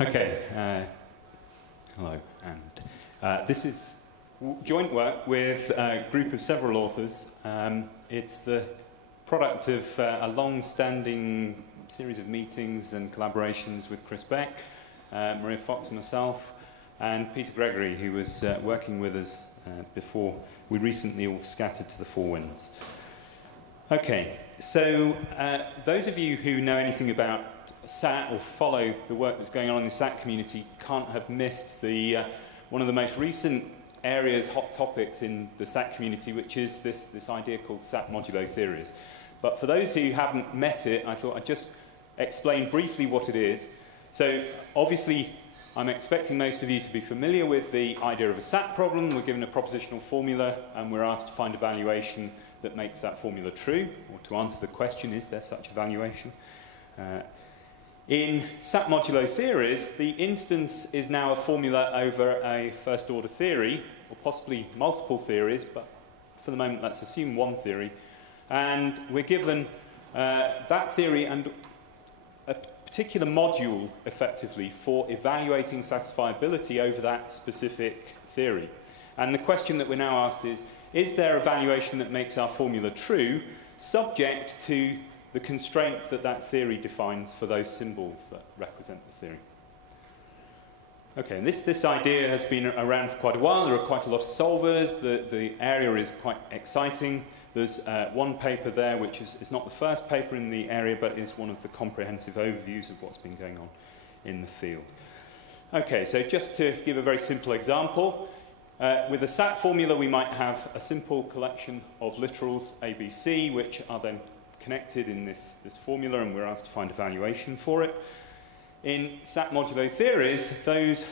Okay, hello, and this is joint work with a group of several authors. It's the product of a long-standing series of meetings and collaborations with Chris Beck, Maria Fox and myself, and Peter Gregory, who was working with us before we recently all scattered to the four winds. Okay, so those of you who know anything about SAT or follow the work that's going on in the SAT community can't have missed the one of the most recent areas, hot topics in the SAT community, which is this idea called SAP Montero Theories. But for those who haven't met it, I thought I'd just explain briefly what it is. So obviously, I'm expecting most of you to be familiar with the idea of a SAT problem. We're given a propositional formula, and we're asked to find a valuation that makes that formula true, or to answer the question, is there such a valuation? In SAP Montero Theories, the instance is now a formula over a first-order theory, or possibly multiple theories, but for the moment, let's assume one theory. And we're given that theory and a particular module, effectively, for evaluating satisfiability over that specific theory. And the question that we're now asked is there a valuation that makes our formula true, subject to the constraints that that theory defines for those symbols that represent the theory? Okay, and this idea has been around for quite a while. There are quite a lot of solvers. The area is quite exciting. There's one paper there, which is not the first paper in the area, but is one of the comprehensive overviews of what's been going on in the field. Okay, so just to give a very simple example, with a SAT formula, we might have a simple collection of literals A, B, C, which are then connected in this formula, and we're asked to find a valuation for it. In SAP Montero Theories, those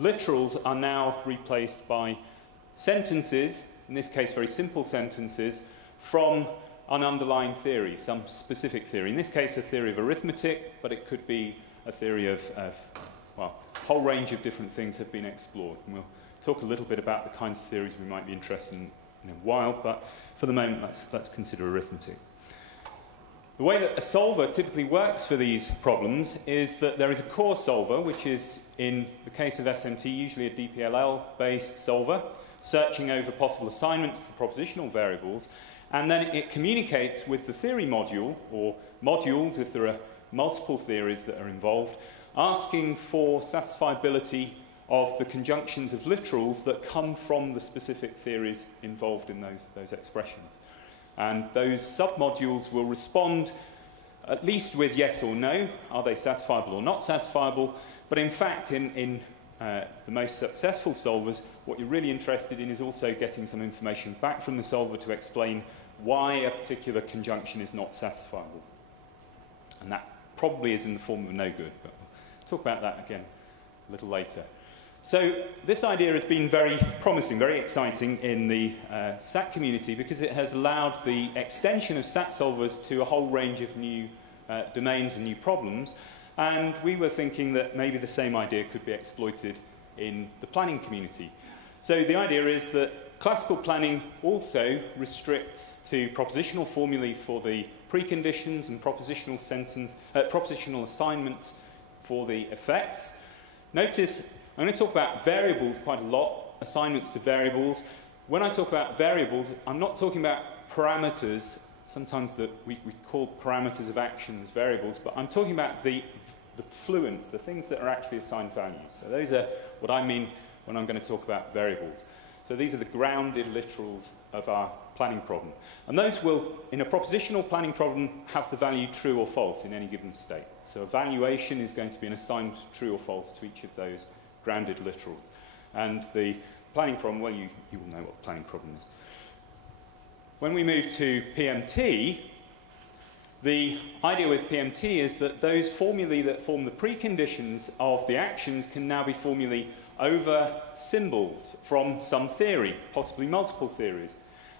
literals are now replaced by sentences, in this case very simple sentences, from an underlying theory, some specific theory. In this case, a theory of arithmetic, but it could be a theory of well, a whole range of different things have been explored. And we'll talk a little bit about the kinds of theories we might be interested in a while, but for the moment, let's consider arithmetic. The way that a solver typically works for these problems is that there is a core solver, which is, in the case of SMT, usually a DPLL-based solver, searching over possible assignments to the propositional variables, and then it communicates with the theory module, or modules if there are multiple theories that are involved, asking for satisfiability of the conjunctions of literals that come from the specific theories involved in those expressions. And those submodules will respond at least with yes or no. Are they satisfiable or not satisfiable? But in fact, in the most successful solvers, what you're really interested in is also getting some information back from the solver to explain why a particular conjunction is not satisfiable. And that probably is in the form of no good, but we'll talk about that again a little later. So this idea has been very promising, very exciting in the SAT community because it has allowed the extension of SAT solvers to a whole range of new domains and new problems. And we were thinking that maybe the same idea could be exploited in the planning community. So the idea is that classical planning also restricts to propositional formulae for the preconditions and propositional assignments for the effects. Notice I'm going to talk about variables quite a lot, assignments to variables. When I talk about variables, I'm not talking about parameters, sometimes that we call parameters of actions variables, but I'm talking about the fluents, the things that are actually assigned values. So those are what I mean when I'm going to talk about variables. So these are the grounded literals of our planning problem. And those will, in a propositional planning problem, have the value true or false in any given state. So a valuation is going to be an assigned true or false to each of those grounded literals. And the planning problem, well, you will know what the planning problem is. When we move to PMT, the idea with PMT is that those formulae that form the preconditions of the actions can now be formulae over symbols from some theory, possibly multiple theories.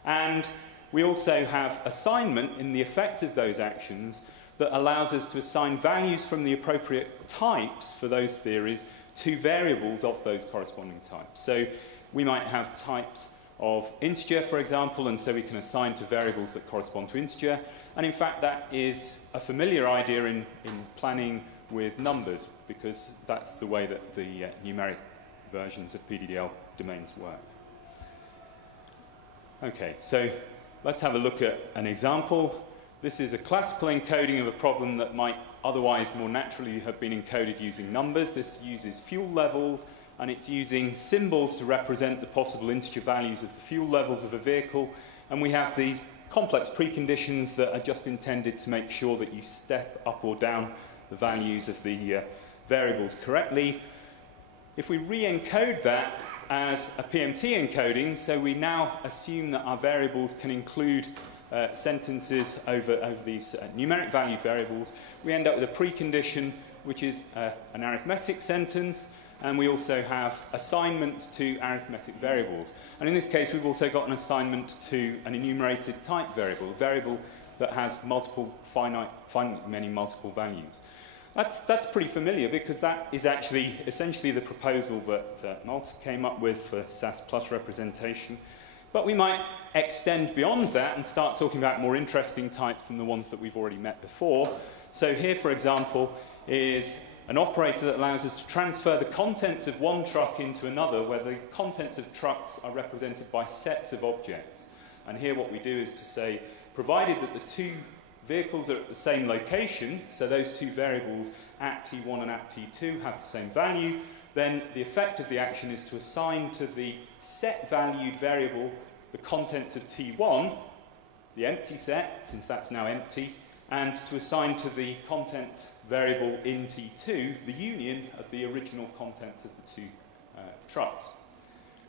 And we also have assignment in the effect of those actions that allows us to assign values from the appropriate types for those theories to variables of those corresponding types. So we might have types of integer, for example, and so we can assign to variables that correspond to integer. And in fact, that is a familiar idea in planning with numbers, because that's the way that the numeric versions of PDDL domains work. Okay, so let's have a look at an example. This is a classical encoding of a problem that might otherwise more naturally have been encoded using numbers. This uses fuel levels, and it's using symbols to represent the possible integer values of the fuel levels of a vehicle. And we have these complex preconditions that are just intended to make sure that you step up or down the values of the variables correctly. If we re-encode that as a PMT encoding, so we now assume that our variables can include sentences over these numeric valued variables, we end up with a precondition which is an arithmetic sentence, and we also have assignments to arithmetic variables. And in this case, we've also got an assignment to an enumerated type variable, a variable that has finite many multiple values. That's pretty familiar, because that is actually essentially the proposal that Malta came up with for SAS plus representation. But we might extend beyond that and start talking about more interesting types than the ones that we've already met before. So here, for example, is an operator that allows us to transfer the contents of one truck into another, where the contents of trucks are represented by sets of objects. And here what we do is to say, provided that the two vehicles are at the same location, so those two variables, apt1 and apt2, have the same value, then the effect of the action is to assign to the set-valued variable the contents of T1, the empty set, since that's now empty, and to assign to the content variable in T2 the union of the original contents of the two trucks.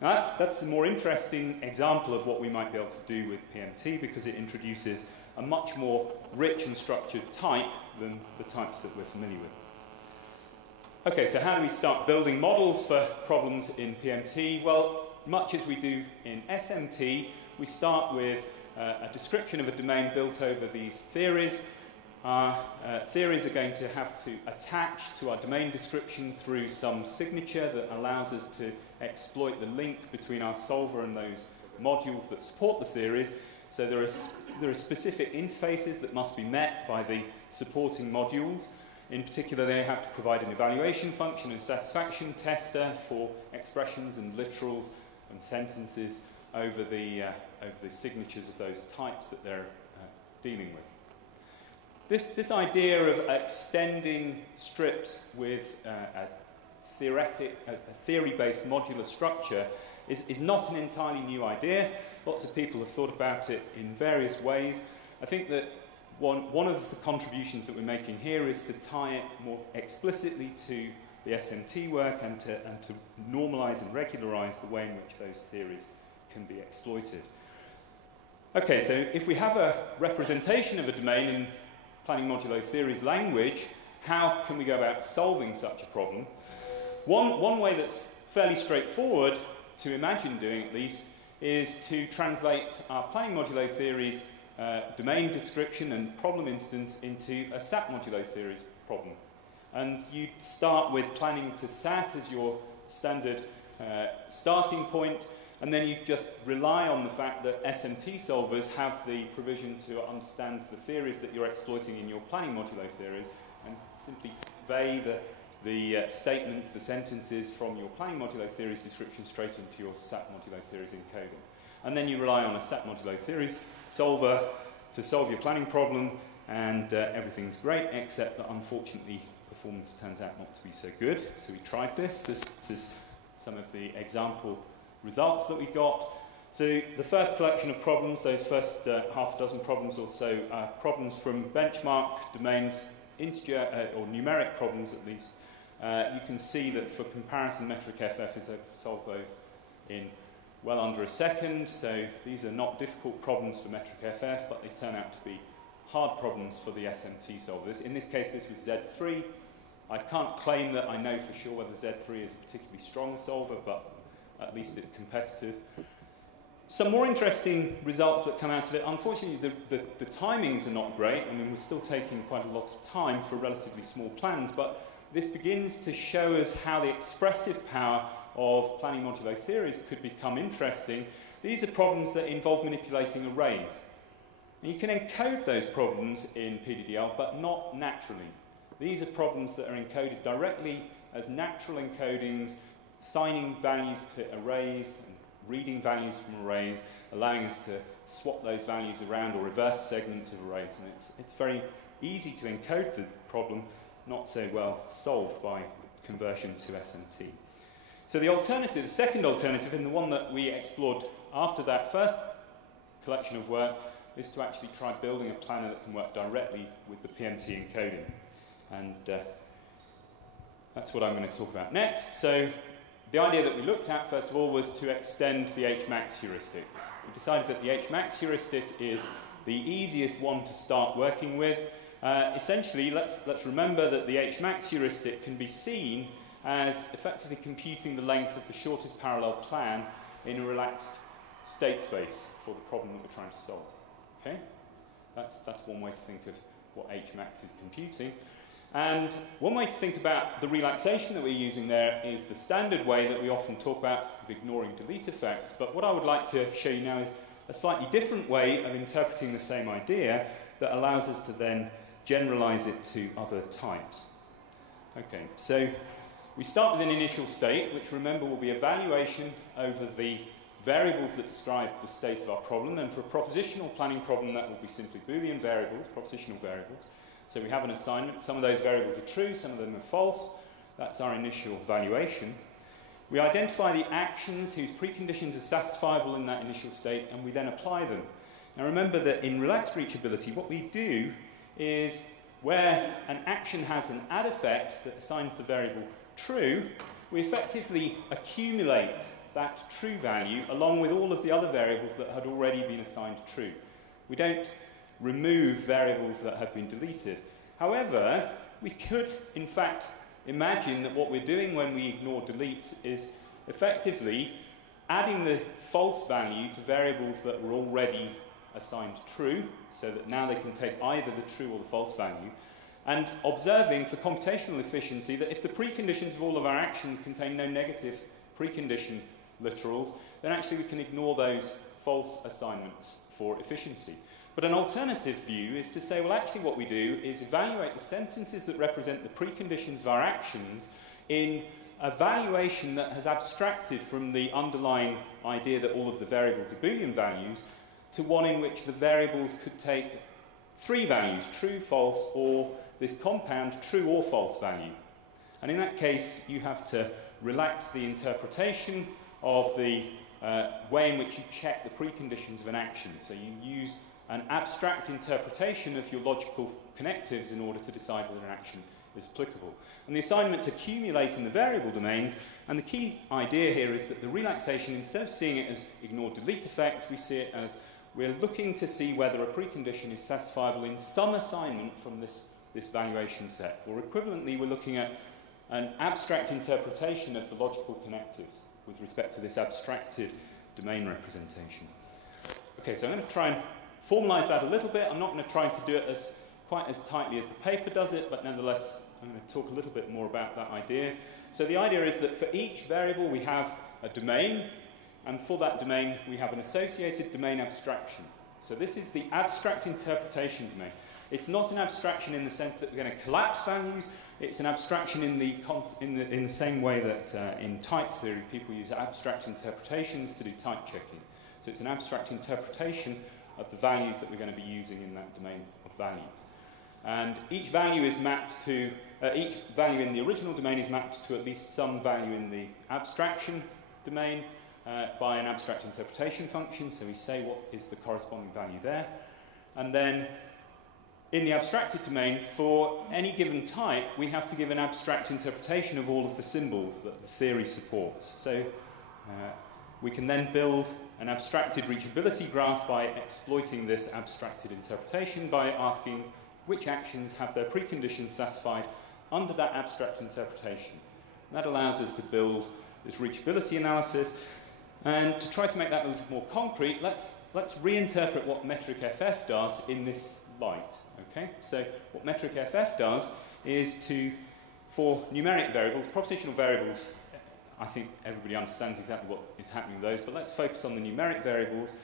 Now that's a more interesting example of what we might be able to do with PMT, because it introduces a much more rich and structured type than the types that we're familiar with. Okay, so how do we start building models for problems in PMT? Well, much as we do in SMT, we start with a description of a domain built over these theories. Our theories are going to have to attach to our domain description through some signature that allows us to exploit the link between our solver and those modules that support the theories. So there are specific interfaces that must be met by the supporting modules. In particular, they have to provide an evaluation function and satisfaction tester for expressions and literals and sentences over the signatures of those types that they're dealing with. This idea of extending strips with a theory-based modular structure is not an entirely new idea. Lots of people have thought about it in various ways. I think that one of the contributions that we're making here is to tie it more explicitly to the SMT work and to normalize and regularize the way in which those theories can be exploited. Okay, so if we have a representation of a domain in planning modulo theories language, how can we go about solving such a problem? One way that's fairly straightforward to imagine doing, at least, is to translate our planning modulo theories domain description and problem instance into a SAP modulo theories problem. And you start with planning to SAT as your standard starting point, and then you just rely on the fact that SMT solvers have the provision to understand the theories that you're exploiting in your planning modulo theories, and simply convey the statements, the sentences from your planning modulo theories description straight into your SAP modulo theories encoding. And then you rely on a SAP modulo theories solver to solve your planning problem, and everything's great, except that unfortunately performance turns out not to be so good. So we tried this. This is some of the example results that we got. So the first collection of problems, those first half a dozen problems or so, are problems from benchmark domains, integer or numeric problems at least. You can see that for comparison, metric FF is able to solve those in well under a second. So these are not difficult problems for metric FF, but they turn out to be hard problems for the SMT solvers. In this case, this was Z3. I can't claim that I know for sure whether Z3 is a particularly strong solver, but at least it's competitive. Some more interesting results that come out of it. Unfortunately, the timings are not great. I mean, we're still taking quite a lot of time for relatively small plans, but this begins to show us how the expressive power of planning modulo theories could become interesting. These are problems that involve manipulating arrays. And you can encode those problems in PDDL, but not naturally. These are problems that are encoded directly as natural encodings, assigning values to arrays and reading values from arrays, allowing us to swap those values around or reverse segments of arrays. And it's very easy to encode the problem, not so well solved by conversion to SMT. So the alternative, the second alternative, and the one that we explored after that first collection of work, is to actually try building a planner that can work directly with the PMT encoding. And that's what I'm going to talk about next. So the idea that we looked at, first of all, was to extend the H-max heuristic. We decided that the H-max heuristic is the easiest one to start working with. Essentially, let's remember that the H-max heuristic can be seen as effectively computing the length of the shortest parallel plan in a relaxed state space for the problem that we're trying to solve. Okay? That's one way to think of what H-max is computing. And one way to think about the relaxation that we're using there is the standard way that we often talk about of ignoring delete effects. But what I would like to show you now is a slightly different way of interpreting the same idea that allows us to then generalize it to other types. Okay, so we start with an initial state, which remember will be evaluation over the variables that describe the state of our problem. And for a propositional planning problem, that will be simply Boolean variables, propositional variables. So we have an assignment. Some of those variables are true, some of them are false. That's our initial valuation. We identify the actions whose preconditions are satisfiable in that initial state, and we then apply them. Now remember that in relaxed reachability, what we do is where an action has an add effect that assigns the variable true, we effectively accumulate that true value along with all of the other variables that had already been assigned true. We don't remove variables that have been deleted. However, we could, in fact, imagine that what we're doing when we ignore deletes is effectively adding the false value to variables that were already assigned true, so that now they can take either the true or the false value, and observing for computational efficiency that if the preconditions of all of our actions contain no negative precondition literals, then actually we can ignore those false assignments for efficiency. But an alternative view is to say, well, actually what we do is evaluate the sentences that represent the preconditions of our actions in a valuation that has abstracted from the underlying idea that all of the variables are Boolean values to one in which the variables could take three values, true, false, or this compound true or false value. And in that case, you have to relax the interpretation of the way in which you check the preconditions of an action. So you use an abstract interpretation of your logical connectives in order to decide whether an action is applicable. And the assignments accumulate in the variable domains, and the key idea here is that the relaxation, instead of seeing it as ignore delete effects, we see it as we're looking to see whether a precondition is satisfiable in some assignment from this valuation set. Or equivalently, we're looking at an abstract interpretation of the logical connectives with respect to this abstracted domain representation. Okay, so I'm going to try and formalize that a little bit. I'm not going to try to do it quite as tightly as the paper does it, but nonetheless, I'm going to talk a little bit more about that idea. So the idea is that for each variable, we have a domain, and for that domain, we have an associated domain abstraction. So this is the abstract interpretation domain. It's not an abstraction in the sense that we're going to collapse values. It's an abstraction in the same way that in type theory, people use abstract interpretations to do type checking. So it's an abstract interpretation of the values that we're going to be using in that domain of values. And each value is mapped to, each value in the original domain is mapped to at least some value in the abstraction domain by an abstract interpretation function. So we say what is the corresponding value there. And then in the abstracted domain, for any given type, we have to give an abstract interpretation of all of the symbols that the theory supports. So we can then build an abstracted reachability graph by exploiting this abstracted interpretation by asking which actions have their preconditions satisfied under that abstract interpretation. And that allows us to build this reachability analysis. And to try to make that a little more concrete, let's reinterpret what metric FF does in this light. Okay? So what metric FF does is for numeric variables, propositional variables, I think everybody understands exactly what is happening with those, but let's focus on the numeric variables.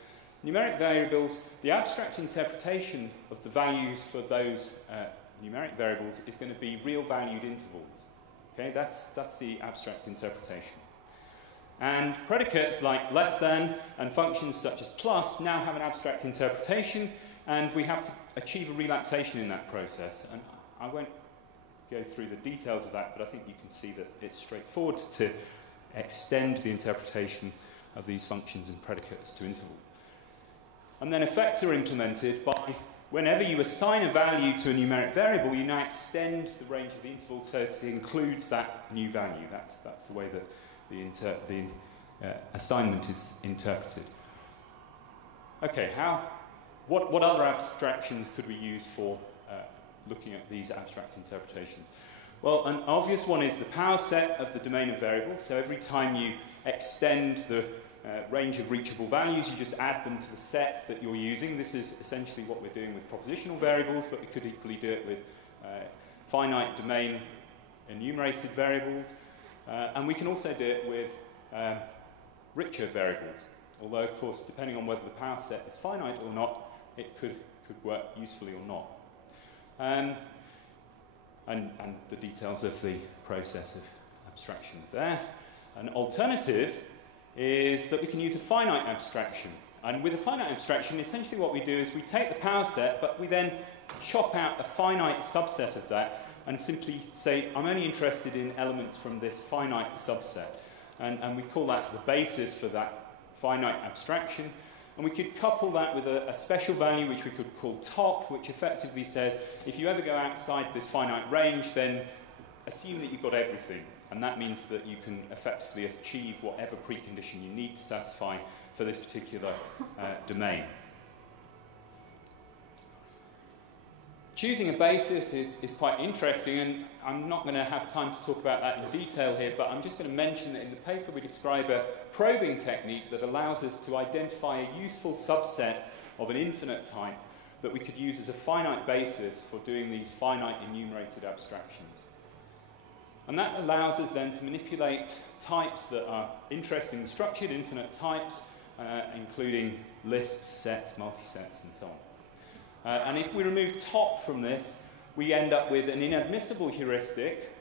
Numeric variables, the abstract interpretation of the values for those numeric variables is going to be real valued intervals. Okay, that's the abstract interpretation. And predicates like less than and functions such as plus now have an abstract interpretation, and we have to achieve a relaxation in that process. And I won't go through the details of that, but I think you can see that it's straightforward to extend the interpretation of these functions and predicates to intervals. And then effects are implemented by whenever you assign a value to a numeric variable, you now extend the range of the interval so it includes that new value. That's the way that the assignment is interpreted. Okay, what other abstractions could we use for looking at these abstract interpretations? Well, an obvious one is the Powerset of the domain of variables. So every time you extend the range of reachable values, you just add them to the set that you're using. This is essentially what we're doing with propositional variables, but we could equally do it with finite domain enumerated variables. And we can also do it with richer variables. Although, of course, depending on whether the power set is finite or not, it could work usefully or not. And the details of the process of abstraction there. An alternative is that we can use a finite abstraction. And with a finite abstraction, essentially what we do is we take the power set, but we then chop out a finite subset of that and simply say, I'm only interested in elements from this finite subset. And we call that the basis for that finite abstraction. And we could couple that with a special value which we could call top, which effectively says, if you ever go outside this finite range, then assume that you've got everything. And that means that you can effectively achieve whatever precondition you need to satisfy for this particular domain. Choosing a basis is quite interesting, and I'm not going to have time to talk about that in detail here, but I'm just going to mention that in the paper we describe a probing technique that allows us to identify a useful subset of an infinite type that we could use as a finite basis for doing these finite enumerated abstractions. And that allows us then to manipulate types that are interestingly structured, infinite types, including lists, sets, multisets, and so on. And if we remove top from this, we end up with an inadmissible heuristic,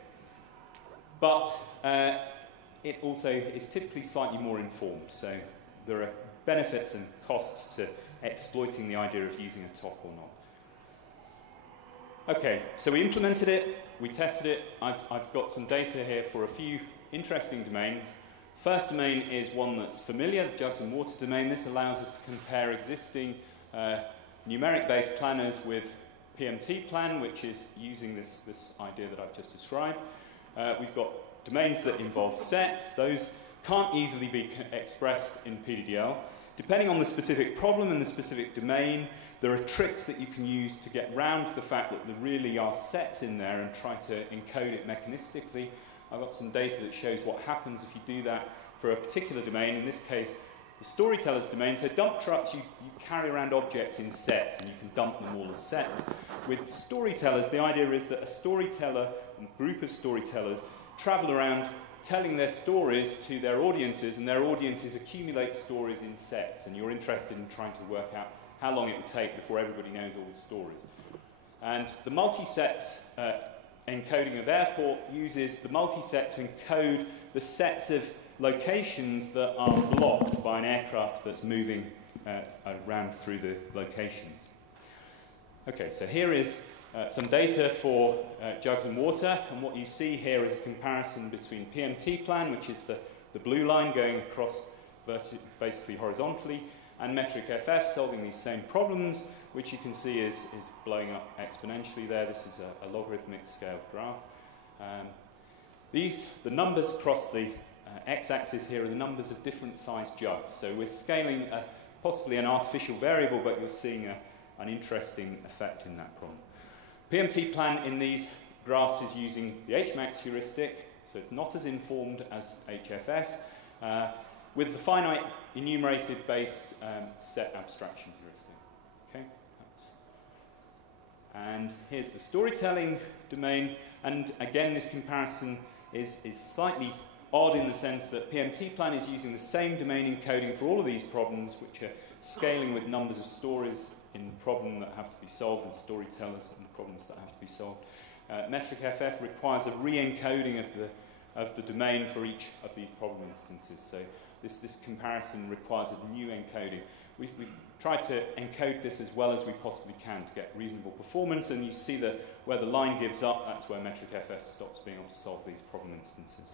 but it also is typically slightly more informed. So there are benefits and costs to exploiting the idea of using a top or not. Okay, so we implemented it, we tested it. I've got some data here for a few interesting domains. First domain is one that's familiar, the jugs and water domain. This allows us to compare existing numeric-based planners with PMT plan, which is using this idea that I've just described. We've got domains that involve sets. Those can't easily be expressed in PDDL. Depending on the specific problem and the specific domain, there are tricks that you can use to get round the fact that there really are sets in there and try to encode it mechanistically. I've got some data that shows what happens if you do that for a particular domain, in this case, the storyteller's domain. So dump trucks, you carry around objects in sets, and you can dump them all as sets. With storytellers, the idea is that a storyteller and a group of storytellers travel around telling their stories to their audiences, and their audiences accumulate stories in sets, and you're interested in trying to work out how long it will take before everybody knows all the stories. And the multisets encoding of airport uses the multiset to encode the sets of locations that are blocked by an aircraft that's moving around through the locations. Okay, so here is some data for jugs and water, and what you see here is a comparison between PMT plan, which is the blue line going across basically horizontally, and metric FF solving these same problems, which you can see is blowing up exponentially there. This is a logarithmic scale graph. The numbers across the x-axis here are the numbers of different sized jugs. So we're scaling possibly an artificial variable, but you're seeing an interesting effect in that problem. PMT plan in these graphs is using the Hmax heuristic, so it's not as informed as HFF, with the finite enumerated base set abstraction heuristic. Okay? And here's the storytelling domain, and again this comparison is slightly odd in the sense that PMT plan is using the same domain encoding for all of these problems, which are scaling with numbers of stories in the problem that have to be solved and storytellers in the problems that have to be solved. Metric FF requires a re-encoding of the domain for each of these problem instances. So this comparison requires a new encoding. We've tried to encode this as well as we possibly can to get reasonable performance, and you see that where the line gives up, that's where metric FF stops being able to solve these problem instances.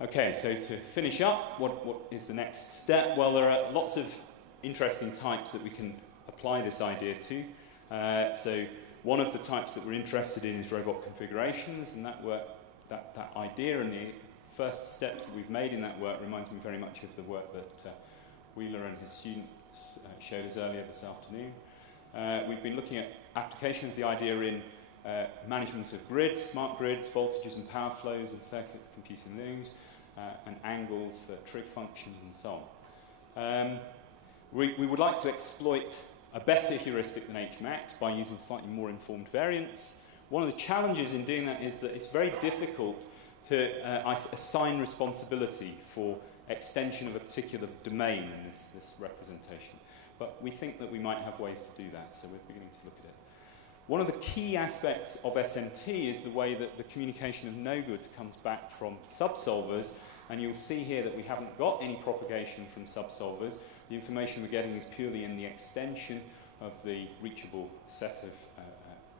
Okay, so to finish up, what is the next step? Well, there are lots of interesting types that we can apply this idea to. So one of the types that we're interested in is robot configurations, and that idea and the first steps that we've made in that work reminds me very much of the work that Wheeler and his students showed us earlier this afternoon. We've been looking at applications of the idea in management of grids, smart grids, voltages and power flows and circuits, computing those, and angles for trig functions and so on. We would like to exploit a better heuristic than Hmax by using slightly more informed variants. One of the challenges in doing that is that it's very difficult to assign responsibility for extension of a particular domain in this representation. But we think that we might have ways to do that, so we're beginning to look at it. One of the key aspects of SMT is the way that the communication of no-goods comes back from subsolvers, and you'll see here that we haven't got any propagation from subsolvers. The information we're getting is purely in the extension of the reachable set of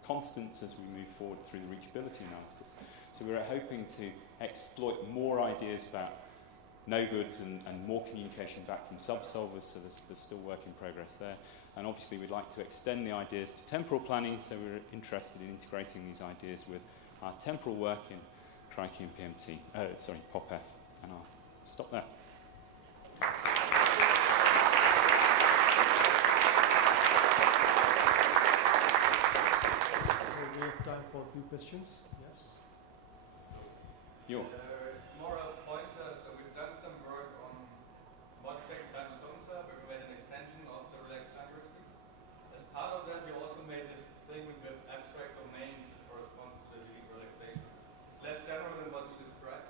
constants as we move forward through the reachability analysis. So we're hoping to exploit more ideas about no-goods and more communication back from subsolvers, so there's still work in progress there. And obviously we'd like to extend the ideas to temporal planning, so we're interested in integrating these ideas with our temporal work in Crikey and PMT, POPF, and I'll stop there. So we have time for a few questions. Yes? More a pointer, so we've done some work on modcheck time automata, where we made an extension of the relaxed time heuristic. As part of that, we also made this thing with abstract domains that corresponds to the relaxation. It's less general than what you described,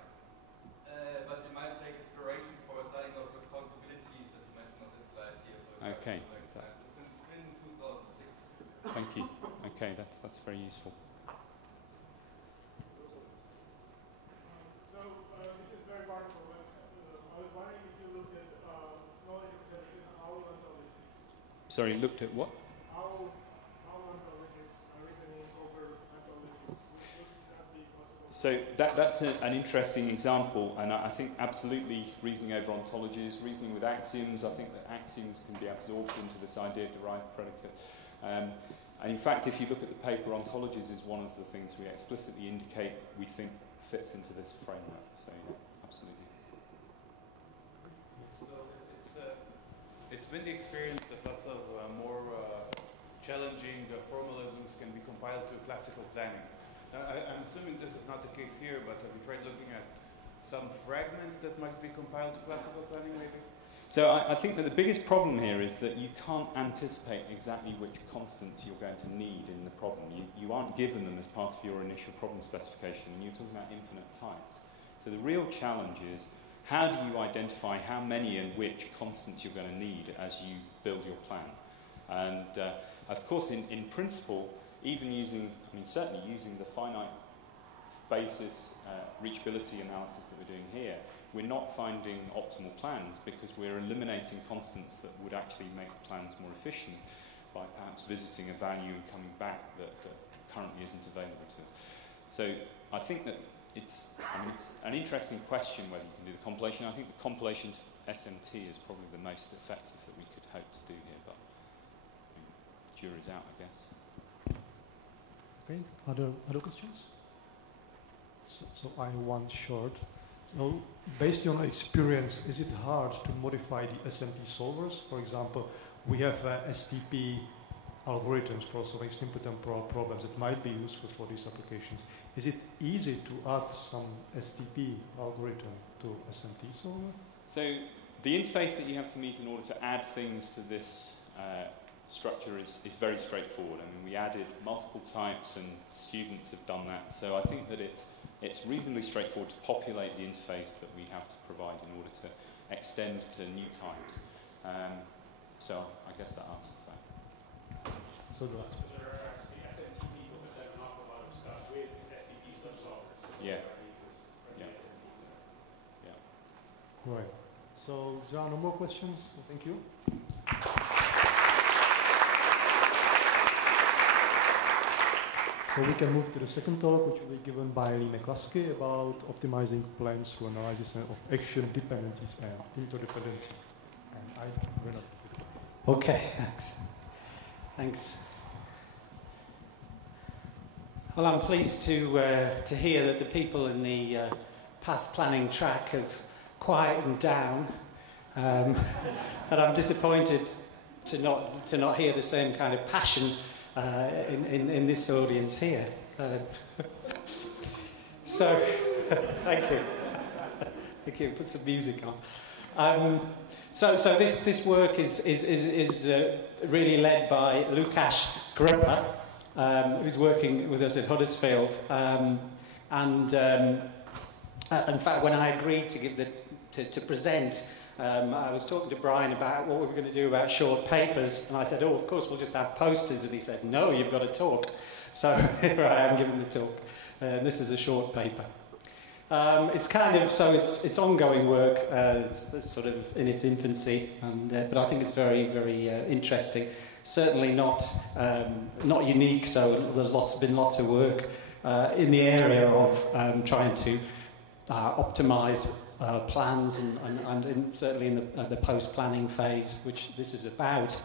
but you might take inspiration for assigning those responsibilities that you mentioned on this slide here. So okay. It's in 2006. Thank you. Okay, that's very useful. This is very wonderful. I was wondering if you looked at knowledge representation and owl ontologies. Sorry, looked at what? Owl ontologies, reasoning over ontologies. Would that be possible? So that's an interesting example, and I think absolutely reasoning over ontologies, reasoning with axioms. I think that axioms can be absorbed into this idea of derived predicate. And in fact, if you look at the paper, ontologies is one of the things we explicitly indicate we think fits into this framework. So, yeah, absolutely. So it's been the experience that lots of more challenging formalisms can be compiled to classical planning. I'm assuming this is not the case here, but have you tried looking at some fragments that might be compiled to classical planning, maybe? So I think that the biggest problem here is that you can't anticipate exactly which constants you're going to need in the problem. You aren't given them as part of your initial problem specification, and you're talking about infinite types. So the real challenge is, how do you identify how many and which constants you're going to need as you build your plan? And of course, in principle, even using, certainly using the finite basis reachability analysis that we're doing here, we're not finding optimal plans because we're eliminating constants that would actually make plans more efficient by perhaps visiting a value and coming back that currently isn't available to us. So I think that it's an interesting question whether you can do the compilation. I think the compilation to SMT is probably the most effective that we could hope to do here, but jury's out, I guess. Okay, other questions? So I have one short. So based on experience, is it hard to modify the SMT solvers? For example, we have STP algorithms for solving simple temporal problems that might be useful for these applications. Is it easy to add some STP algorithm to SMT solver? So the interface that you have to meet in order to add things to this structure is very straightforward. We added multiple types and students have done that. So I think that it's reasonably straightforward to populate the interface that we have to provide in order to extend to new types. So I guess that answers that. So do I. There are actually SMT people that have an awful lot of stuff with STP subsolvers. Yeah. Yeah. Right. So there are no more questions. Thank you. So we can move to the second talk, which will be given by Lee McCluskey about optimizing plans through analysis of action dependencies and interdependencies. And I will not. Okay, thanks. Thanks. Well, I'm pleased to hear that the people in the path planning track have quietened down, and I'm disappointed to not hear the same kind of passion in this audience here. So, thank you. Thank you. Put some music on. So this work is really led by Lukáš Grupa, who's working with us at Huddersfield. In fact, when I agreed to give to present, I was talking to Brian about what we were going to do about short papers, and I said, "Oh, of course, we'll just have posters." And he said, "No, you've got to talk." So here I am giving the talk. This is a short paper. It's kind of it's ongoing work. It's sort of in its infancy, but I think it's very, very interesting. Certainly not unique. So there's been lots of work in the area of trying to optimize plans and certainly in the post-planning phase, which this is about.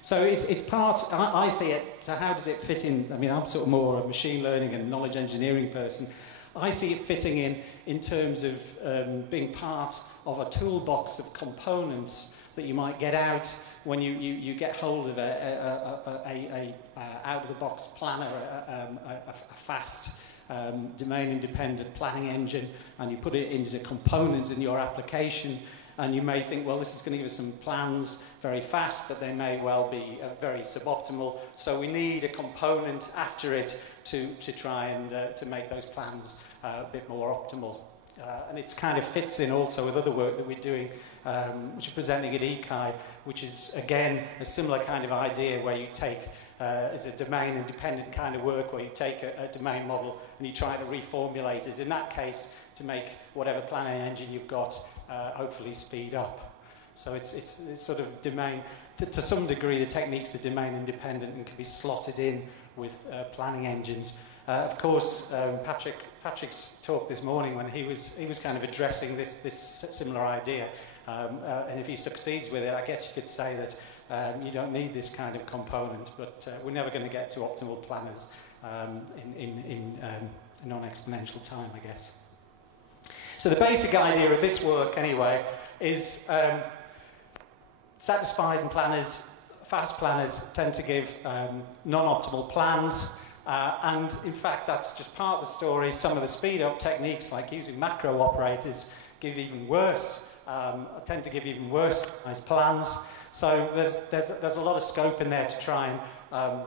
So it's part, I see it, so how does it fit in? I mean, I'm sort of more a machine learning and knowledge engineering person. I see it fitting in terms of being part of a toolbox of components that you might get out when you get hold of a out-of-the-box planner, a fast domain-independent planning engine, and you put it in as a component in your application, and you may think, well, this is going to give us some plans very fast, but they may well be very suboptimal. So we need a component after it to try and to make those plans a bit more optimal. And it kind of fits in also with other work that we're doing, which is presenting at ICAI, which is, again, a similar kind of idea where you take is a domain-independent kind of work where you take a domain model and you try to reformulate it. In that case, to make whatever planning engine you've got hopefully speed up. So it's sort of domain, to some degree the techniques are domain-independent and can be slotted in with planning engines. Of course, Patrick's talk this morning when he was kind of addressing this similar idea, and if he succeeds with it, I guess you could say that you don't need this kind of component, but we're never going to get to optimal planners in non-exponential time, I guess. So the basic idea of this work, anyway, is satisfied planners, fast planners, tend to give non-optimal plans, and in fact, that's just part of the story. Some of the speed-up techniques, like using macro operators, give even worse, tend to give even worse nice plans. So there's a lot of scope in there to try and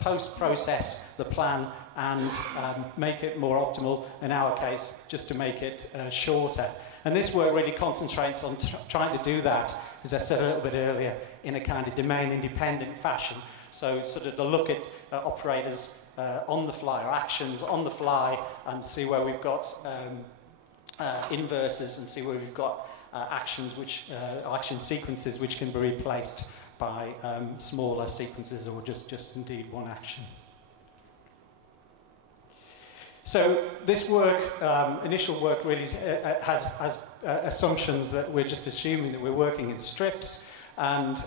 post-process the plan and make it more optimal, in our case, just to make it shorter. And this work really concentrates on trying to do that, as I said a little bit earlier, in a kind of domain-independent fashion. So sort of to look at operators on the fly, or actions on the fly, and see where we've got inverses, and see where we've got actions action sequences which can be replaced by smaller sequences, or just indeed one action. So this work, initial work, really has assumptions that we're just assuming that we're working in strips, and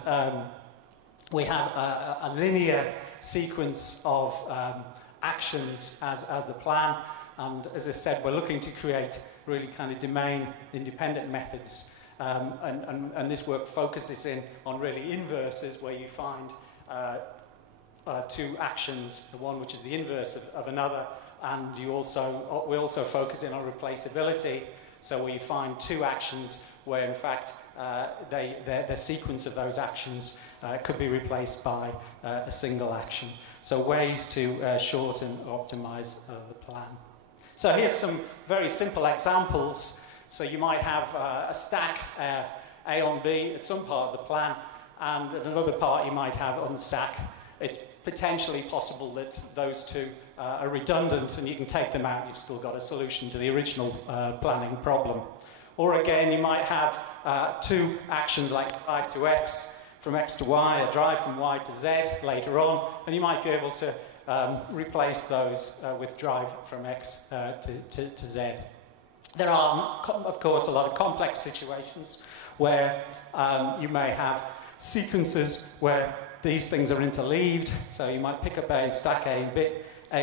we have a linear sequence of actions as the plan. And as I said, we're looking to create really kind of domain-independent methods. And this work focuses in on really inverses, where you find two actions, the one which is the inverse of another, and we also focus in on replaceability, so where you find two actions where in fact the sequence of those actions could be replaced by a single action. So ways to shorten or optimize the plan. So here's some very simple examples. So you might have a stack A on B at some part of the plan, and at another part you might have unstack. It's potentially possible that those two are redundant and you can take them out and you've still got a solution to the original planning problem. Or again, you might have two actions like drive to X, from X to Y, a drive from Y to Z later on, and you might be able to replace those with drive from X to Z. There are, of course, a lot of complex situations where you may have sequences where these things are interleaved, so you might pick up A and stack A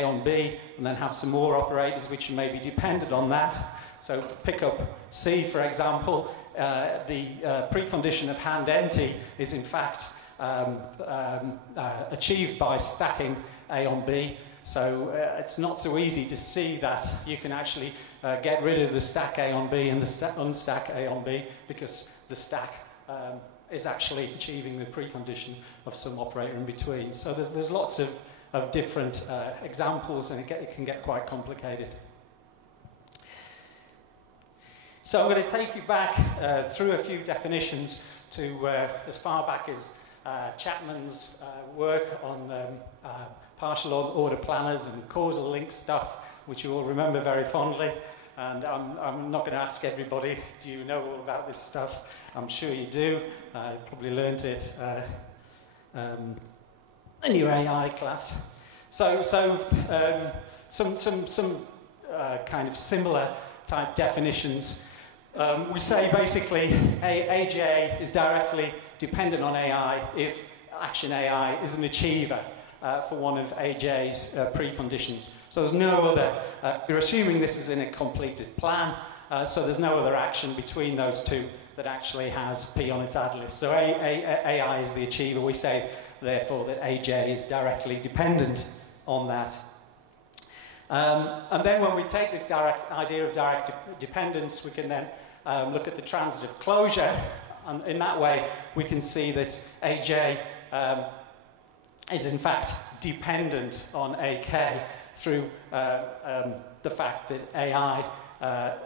on B, and then have some more operators which may be dependent on that. So pick up C, for example. The precondition of hand empty is in fact achieved by stacking A on B. So it's not so easy to see that you can actually get rid of the stack A on B and the unstack A on B, because the stack is actually achieving the precondition of some operator in between. So there's lots of different examples, and it can get quite complicated. So I'm going to take you back through a few definitions to as far back as Chapman's work on partial order planners and causal link stuff, which you all remember very fondly. And I'm not going to ask everybody, do you know all about this stuff? I'm sure you do. You probably learned it in your AI class. So some kind of similar type definitions. We say basically AJ is directly dependent on AI if action AI is an achiever for one of AJ's preconditions. So there's no other, you're assuming this is in a completed plan, so there's no other action between those two that actually has P on its ad list. So AI is the achiever. We say, therefore, that AJ is directly dependent on that. And then when we take this idea of direct dependence, we can then look at the transitive closure. And in that way, we can see that AJ is in fact dependent on AK through the fact that AI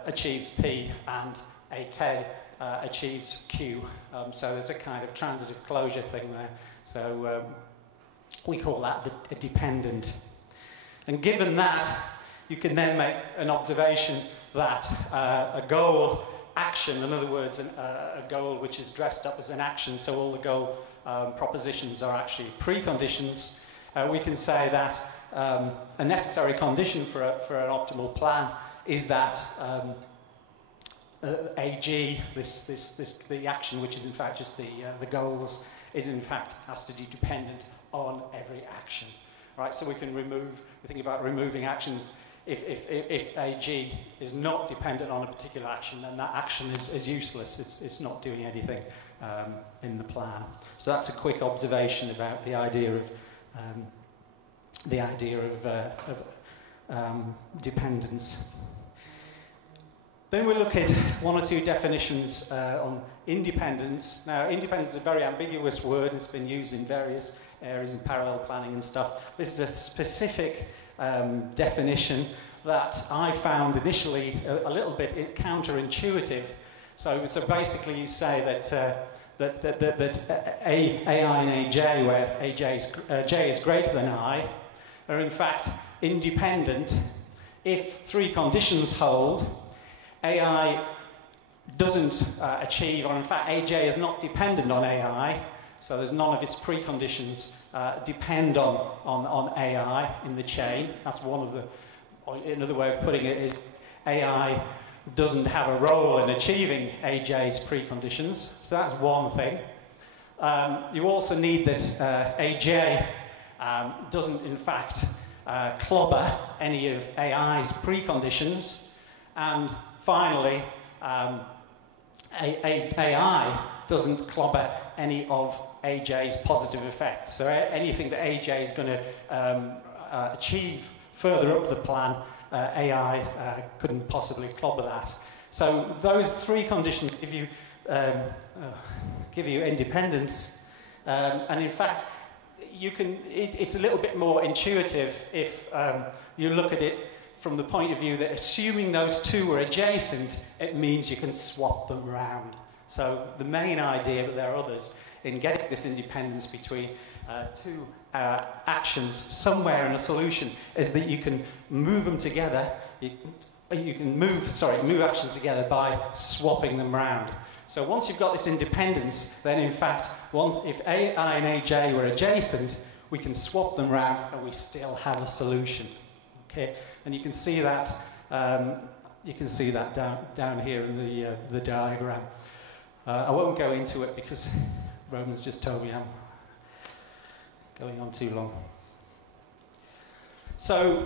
achieves P and AK achieves Q. So there's a kind of transitive closure thing there. So we call that the dependent. And given that, you can then make an observation that a goal action, in other words, a goal which is dressed up as an action, so all the goal propositions are actually preconditions, we can say that a necessary condition for an optimal plan is that AG, the action, which is in fact just the goals, is in fact has to be dependent on every action. Right, so we can think about removing actions. If AG is not dependent on a particular action, then that action is useless. It's not doing anything in the plan. So that's a quick observation about the idea of dependence. Then we look at one or two definitions on independence. Now, independence is a very ambiguous word. It's been used in various areas in parallel planning and stuff. This is a specific definition that I found initially a little bit counterintuitive. So basically, you say that AI and AJ, where J is greater than I, are in fact independent if three conditions hold. AI doesn't achieve, or in fact, AJ is not dependent on AI. So there's none of its preconditions depend on AI in the chain. That's one of the, or another way of putting it is AI doesn't have a role in achieving AJ's preconditions. So that's one thing. You also need that AJ doesn't in fact clobber any of AI's preconditions. And finally, AI doesn't clobber any of AJ's positive effects. So anything that AJ is going to achieve further up the plan, AI couldn't possibly clobber that. So those three conditions give you independence, and in fact, it's a little bit more intuitive if you look at it from the point of view that assuming those two are adjacent, it means you can swap them around. So the main idea, but there are others, in getting this independence between two actions somewhere in a solution is that you can move them together. You can move actions together by swapping them around. So once you've got this independence, then in fact, if AI and AJ were adjacent, we can swap them around and we still have a solution. Okay, and you can see that down here in the diagram. I won't go into it because Roman's just told me I'm going on too long. So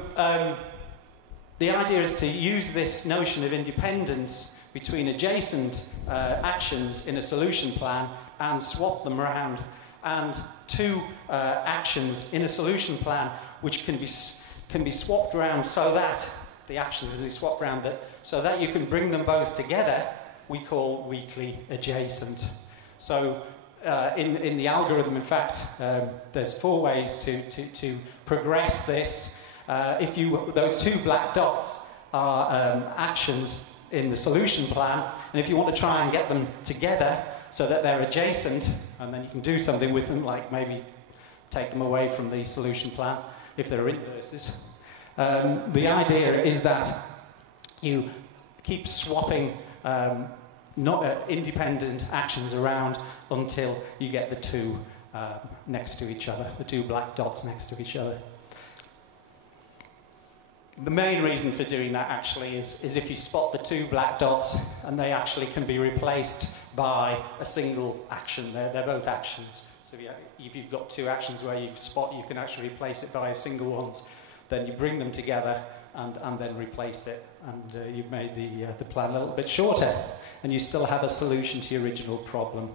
the idea is to use this notion of independence between adjacent actions in a solution plan and swap them around, and two actions in a solution plan which can be swapped around so that the actions can be swapped around so that you can bring them both together, we call weakly adjacent. So in the algorithm, in fact, there's 4 ways to progress this. Those 2 black dots are actions in the solution plan, and if you want to try and get them together so that they're adjacent, and then you can do something with them, like maybe take them away from the solution plan if they're inverses. The idea is that you keep swapping independent actions around until you get the 2 next to each other, the 2 black dots next to each other. The main reason for doing that actually is if you spot the 2 black dots and they actually can be replaced by a single action. They're both actions. So if you've got 2 actions where you spot, you can actually replace it by a single one. Then you bring them together and then replace it, and you've made the plan a little bit shorter, and you still have a solution to your original problem.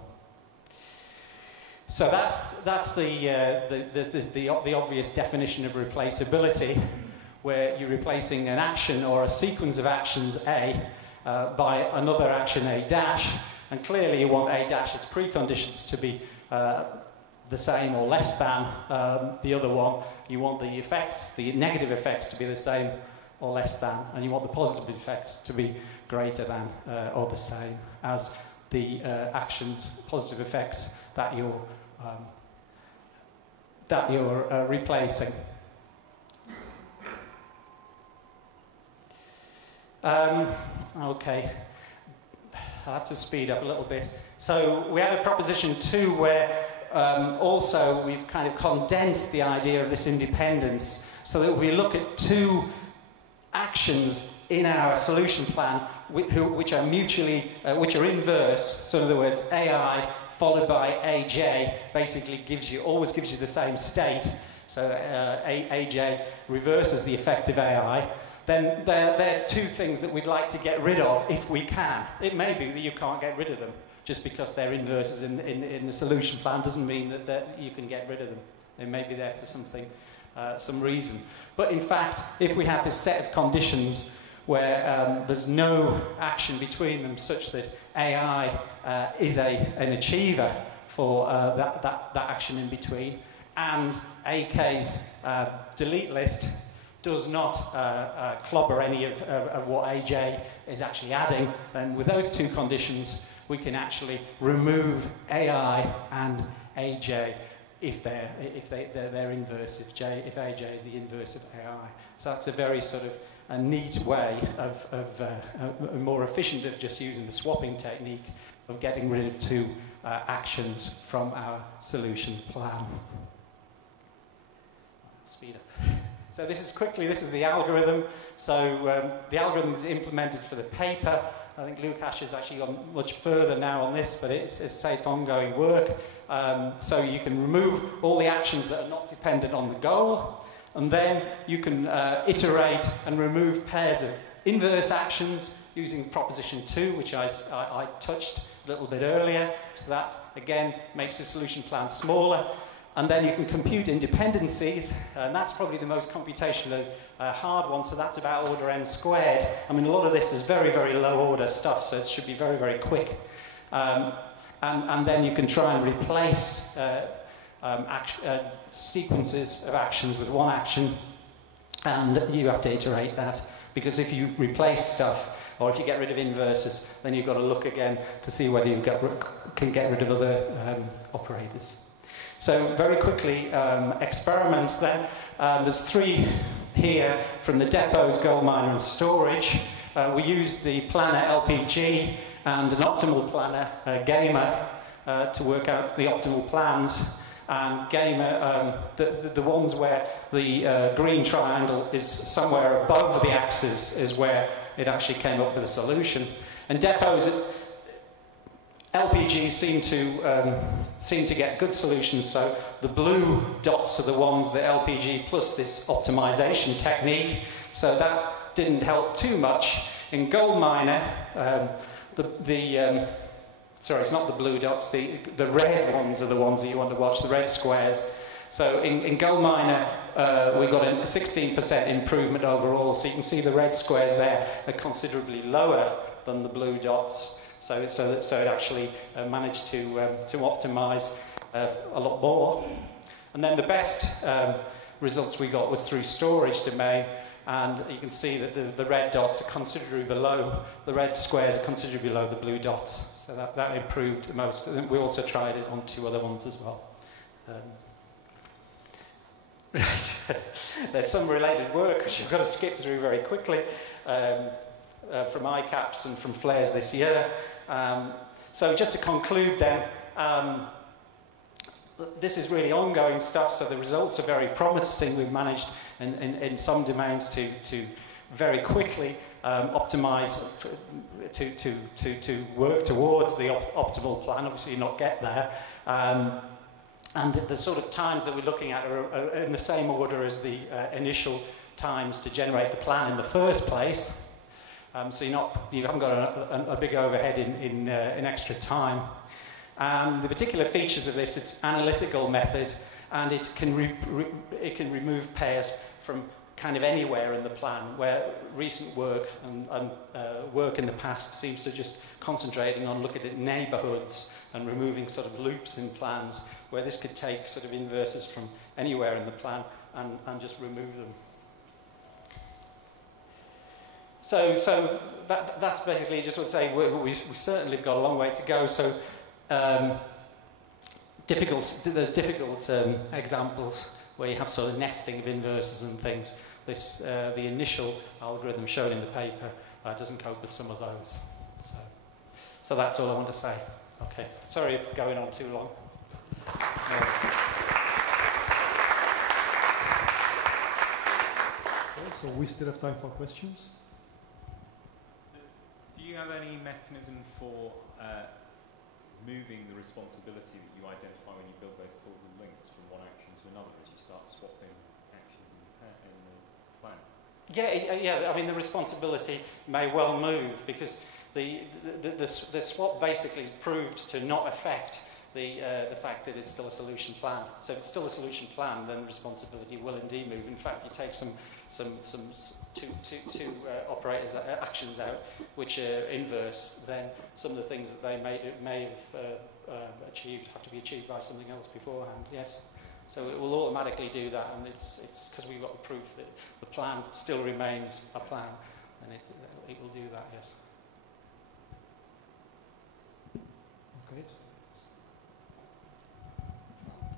So that's the obvious definition of replaceability, where you're replacing an action or a sequence of actions A by another action A dash, and clearly you want A dash, its preconditions to be the same or less than the other one. You want the effects, the negative effects, to be the same or less than, and you want the positive effects to be greater than or the same as the actions, positive effects that you're replacing. Okay, I'll have to speed up a little bit. So we have a proposition 2 where also we've kind of condensed the idea of this independence so that we look at 2 actions in our solution plan which are which are inverse. So in other words, AI followed by AJ basically always gives you the same state. So AJ reverses the effect of AI. Then they're 2 things that we'd like to get rid of if we can. It may be that you can't get rid of them. Just because they're inverses in the solution plan doesn't mean that you can get rid of them. They may be there for something, some reason. But in fact, if we have this set of conditions where there's no action between them such that AI is an achiever for that action in between, and AK's delete list does not clobber any of what AJ is actually adding, then with those 2 conditions, we can actually remove AI and AJ if they're inverse, if AJ is the inverse of AI. So that's a very sort of a neat way more efficient of just using the swapping technique of getting rid of 2 actions from our solution plan. Speed up. So this is the algorithm. So the algorithm is implemented for the paper. I think Lukáš has actually gone much further now on this, but it's ongoing work. So you can remove all the actions that are not dependent on the goal, and then you can iterate and remove pairs of inverse actions using proposition 2, which I touched a little bit earlier. So that, again, makes the solution plan smaller. And then you can compute independencies, and that's probably the most computationally hard one, so that's about order n squared. I mean, a lot of this is very, very low order stuff, so it should be very, very quick. And then you can try and replace sequences of actions with one action, and you have to iterate that, because if you replace stuff, Or if you get rid of inverses, then you've got to look again to see whether you can get rid of other operators. So very quickly, experiments then. There's 3 here from the depots, gold miner and storage. We used the planner LPG and an optimal planner, Gamer, to work out the optimal plans. And Gamer, the ones where the green triangle is somewhere above the axis is where it actually came up with a solution. And depots, LPGs seem to get good solutions. So the blue dots are the ones that LPG plus this optimization technique. So that didn't help too much. In gold miner, sorry, it's not the blue dots. The red ones are the ones that you want to watch. The red squares. So in gold miner, we got a 16% improvement overall. So you can see the red squares there are considerably lower than the blue dots. So it actually managed to optimize a lot more. And then the best results we got was through storage domain. And you can see that the red dots are considerably below, the red squares are considerably below the blue dots. So that improved the most. And we also tried it on 2 other ones as well. There's some related work which I've got to skip through very quickly from ICAPS and from flares this year. So just to conclude then, this is really ongoing stuff, so the results are very promising. We've managed in some domains to very quickly optimize, to work towards the optimal plan, obviously not get there. And the sort of times that we're looking at are in the same order as the initial times to generate the plan in the first place. So you haven't got a big overhead in extra time. The particular features of this, it's analytical method, and it can remove pairs from kind of anywhere in the plan, where recent work and work in the past seems to just concentrating on looking at neighborhoods and removing sort of loops in plans, where this could take sort of inverses from anywhere in the plan and just remove them. So that's basically just what I say. We certainly have got a long way to go. So the difficult examples where you have sort of nesting of inverses and things. The initial algorithm shown in the paper doesn't cope with some of those. So that's all I want to say. Okay, sorry if going on too long. Okay, so we still have time for questions. Do you have any mechanism for moving the responsibility that you identify when you build those causal links from one action to another as you start swapping actions in the plan? Yeah. I mean, the responsibility may well move because the swap basically is proved to not affect the fact that it's still a solution plan. So if it's still a solution plan, then responsibility will indeed move. In fact, you take some two operators actions out which are inverse, then some of the things that they may have achieved have to be achieved by something else beforehand. Yes. So it will automatically do that, and it's because we've got the proof that the plan still remains a plan, and it will do that. Yes. Okay.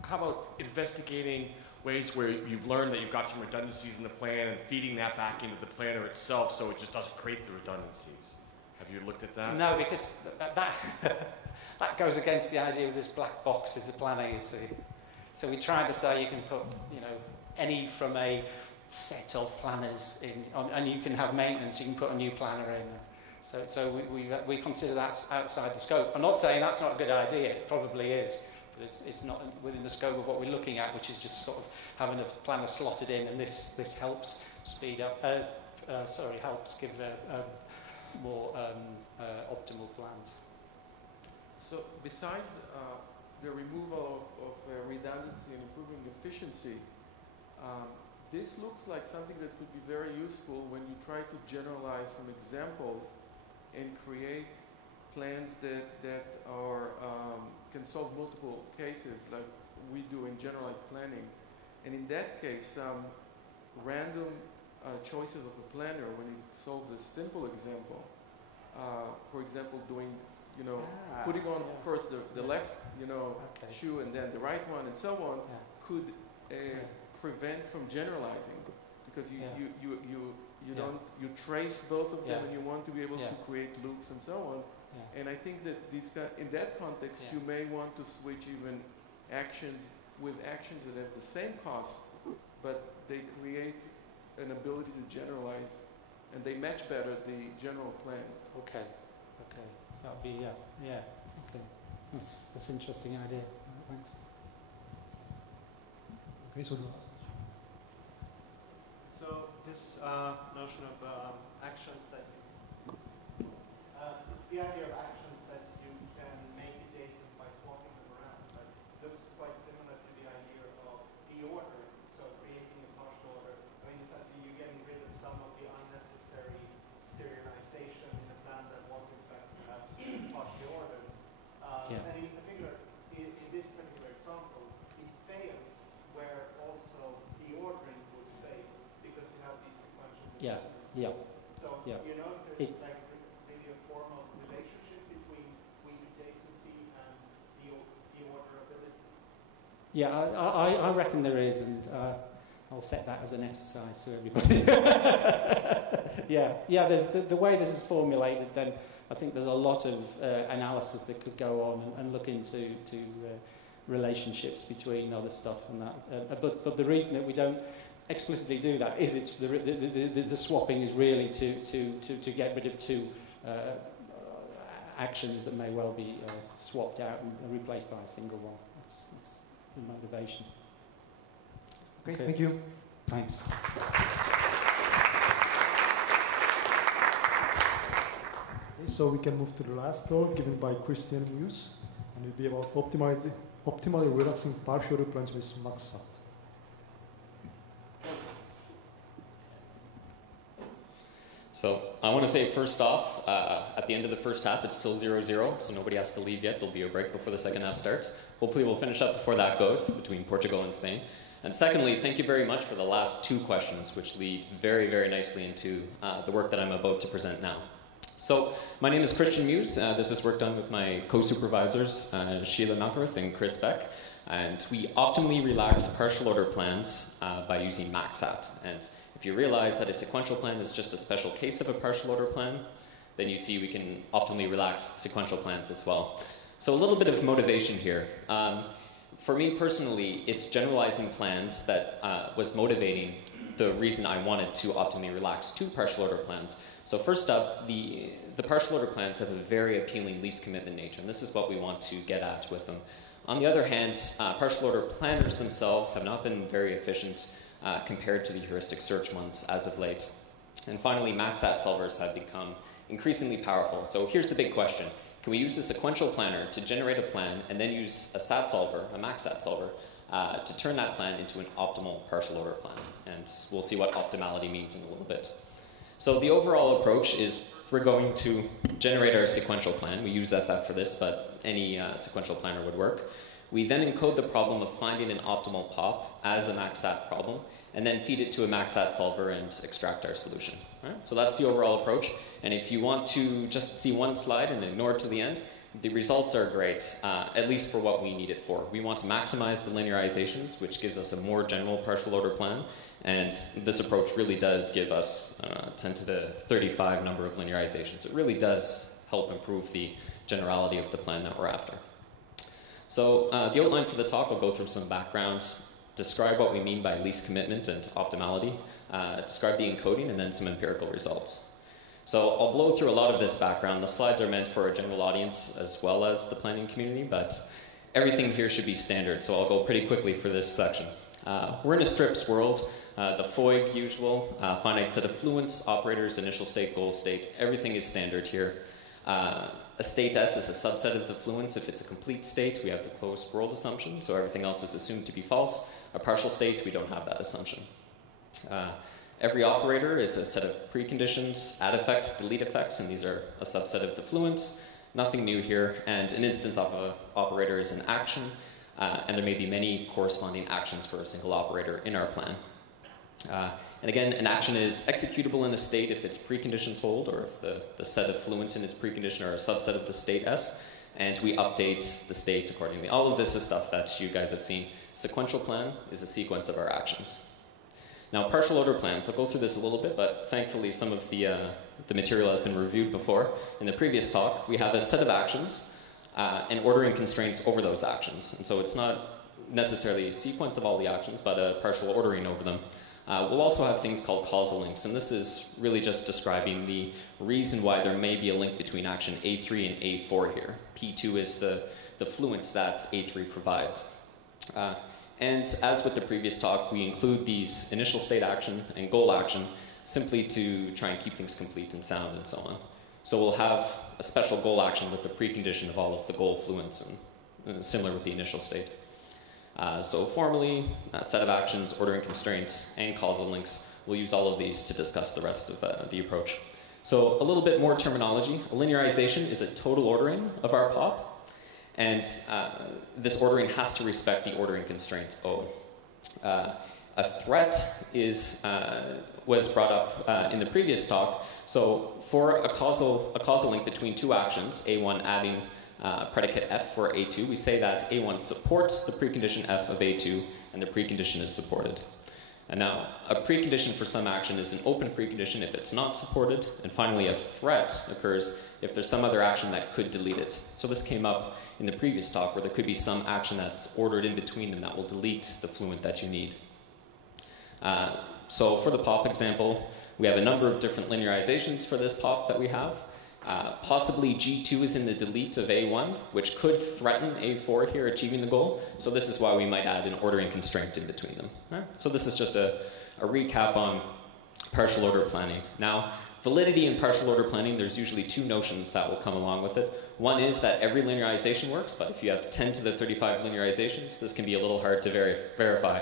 How about investigating ways where you've learned that you've got some redundancies in the plan and feeding that back into the planner itself so it just doesn't create the redundancies? Have you looked at that? No, because that goes against the idea of this black box as a planner, you see. So we try to say you can put, any from a set of planners in, and you can have maintenance, you can put a new planner in. So we consider that outside the scope. I'm not saying that's not a good idea, it probably is. But it's not within the scope of what we're looking at, which is just sort of having a planner slotted in, and this helps speed up, helps give more optimal plans. So besides the removal of redundancy and improving efficiency, this looks like something that could be very useful when you try to generalize from examples and create plans that are can solve multiple cases like we do in generalized planning. And in that case, some random choices of the planner, when it solves a simple example, for example, doing, putting on first the left, shoe and then the right one and so on, could prevent from generalizing, because you trace both of them and you want to be able to create loops and so on. And I think that in that context, you may want to switch even actions with actions that have the same cost, but they create an ability to generalize, and they match better the general plan. Okay. So that would be, okay. That's an interesting idea. Thanks. Okay, so this notion of actions that the idea of actions that you can make adjacent by swapping them around, right, looks quite similar to the idea of deordering, so creating a partial order. I mean, essentially you're getting rid of some of the unnecessary serialization in a plan that was in fact perhaps partially ordered. And in particular, in this particular example, it fails where also deordering would fail, because you have these sequential dependencies. So there's like really a form of relationship between weak adjacency and deorderability. Yeah, I reckon there is, and I'll set that as an exercise to everybody. There's the way this is formulated, then I think there's a lot of analysis that could go on and look into relationships between other stuff and that. But the reason that we don't explicitly do that is it's the swapping is really to get rid of two actions that may well be swapped out and replaced by a single one. That's the motivation. Okay, thank you. Thanks. Okay, so we can move to the last talk given by Christian Muse, and it will be about optimally relaxing partial order plans with MaxSat. So I want to say first off, at the end of the first half, it's still 0-0, so nobody has to leave yet. There'll be a break before the second half starts. Hopefully we'll finish up before that goes, between Portugal and Spain. And secondly, thank you very much for the last two questions, which lead very, very nicely into the work that I'm about to present now. So my name is Christian Muse. This is work done with my co-supervisors, Sheila Nakarth and Chris Beck. And we optimally relax partial order plans by using MaxSat. And if you realize that a sequential plan is just a special case of a partial order plan, then you see we can optimally relax sequential plans as well. So a little bit of motivation here. For me personally, it's generalizing plans that was motivating the reason I wanted to optimally relax two partial order plans. So first up, the partial order plans have a very appealing least commitment nature, and this is what we want to get at with them. On the other hand, partial order planners themselves have not been very efficient compared to the heuristic search ones as of late. And finally, MaxSat solvers have become increasingly powerful. So here's the big question. Can we use a sequential planner to generate a plan and then use a SAT solver, a MaxSat solver, to turn that plan into an optimal partial order plan? And we'll see what optimality means in a little bit. So the overall approach is we're going to generate our sequential plan. We use FF for this, but any sequential planner would work. We then encode the problem of finding an optimal POP as a MaxSat problem, and then feed it to a MaxSat solver and extract our solution. All right? So that's the overall approach. And if you want to just see one slide and ignore it to the end, the results are great, at least for what we need it for. We want to maximize the linearizations, which gives us a more general partial order plan. And this approach really does give us 10 to the 35 number of linearizations. It really does help improve the generality of the plan that we're after. So the outline for the talk, I'll go through some backgrounds, describe what we mean by least commitment and optimality, describe the encoding, and then some empirical results. So I'll blow through a lot of this background. The slides are meant for a general audience as well as the planning community, but everything here should be standard, so I'll go pretty quickly for this section. We're in a strips world. The FOIG usual, finite set of fluents, operators, initial state, goal state, everything is standard here. A state S is a subset of the fluents. If it's a complete state, we have the closed world assumption, so everything else is assumed to be false. A partial state, we don't have that assumption. Every operator is a set of preconditions, add effects, delete effects, and these are a subset of the fluents. Nothing new here, and an instance of an operator is an action, and there may be many corresponding actions for a single operator in our plan. And again, an action is executable in a state if its preconditions hold, or if the set of fluents in its precondition are a subset of the state S, and we update the state accordingly. All of this is stuff that you guys have seen. Sequential plan is a sequence of our actions. Now, partial order plans, I'll go through this a little bit, but thankfully some of the material has been reviewed before. In the previous talk, we have a set of actions and ordering constraints over those actions. And so it's not necessarily a sequence of all the actions, but a partial ordering over them. We'll also have things called causal links, and this is really just describing the reason why there may be a link between action A3 and A4 here. P2 is the fluence that A3 provides. And as with the previous talk, we include these initial state action and goal action simply to try and keep things complete and sound and so on. So we'll have a special goal action with the precondition of all of the goal fluents, and similar with the initial state. So formally, a set of actions, ordering constraints, and causal links. We'll use all of these to discuss the rest of the approach. So a little bit more terminology. A linearization is a total ordering of our POP. And this ordering has to respect the ordering constraint O. A threat was brought up in the previous talk. So for a causal link between two actions, A1 adding predicate F for A2, we say that A1 supports the precondition F of A2, and the precondition is supported. And now, a precondition for some action is an open precondition if it's not supported, and finally a threat occurs if there's some other action that could delete it. So this came up in the previous talk, where there could be some action that's ordered in between them that will delete the fluent that you need. So for the POP example, we have a number of different linearizations for this POP that we have. Possibly G2 is in the delete of A1, which could threaten A4 here achieving the goal. So this is why we might add an ordering constraint in between them. Right? So this is just a recap on partial order planning. Now, validity in partial order planning, there's usually two notions that will come along with it. One is that every linearization works, but if you have 10 to the 35 linearizations, this can be a little hard to verify.